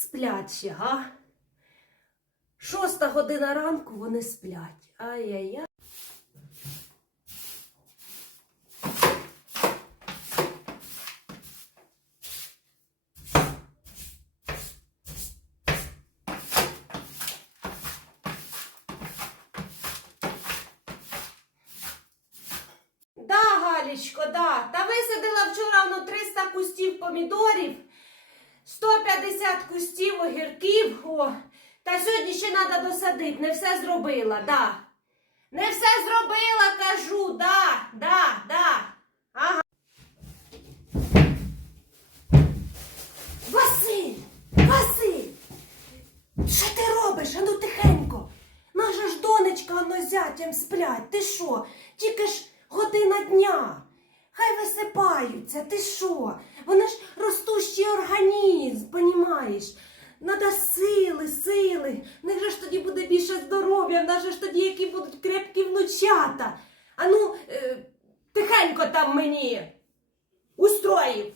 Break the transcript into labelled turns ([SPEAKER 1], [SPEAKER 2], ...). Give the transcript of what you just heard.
[SPEAKER 1] сплять ще, га? Шоста година ранку вони сплять. Ай-яй-яй. Да, Галічко, да. Та висадила вчора ну, 300 кустів помідорів, 150 кустів огірків. О, та сьогодні ще треба досадити. Не все зробила, да. Не все зробила, кажу, да, да, да. Ага. Василь! Василь! Що ти робиш? Ану тихенько. Наша ж донечка воно зятям сплять. Ти що? Тільки ж година дня. Хай висипаються, ти що? Вони ж ростущий організм, понімаєш? Надо сили, сили. Невже же ж тоді буде більше здоров'я, в нас же ж тоді які будуть крепкі внучата. Ану, е, тихенько там мені устроїв.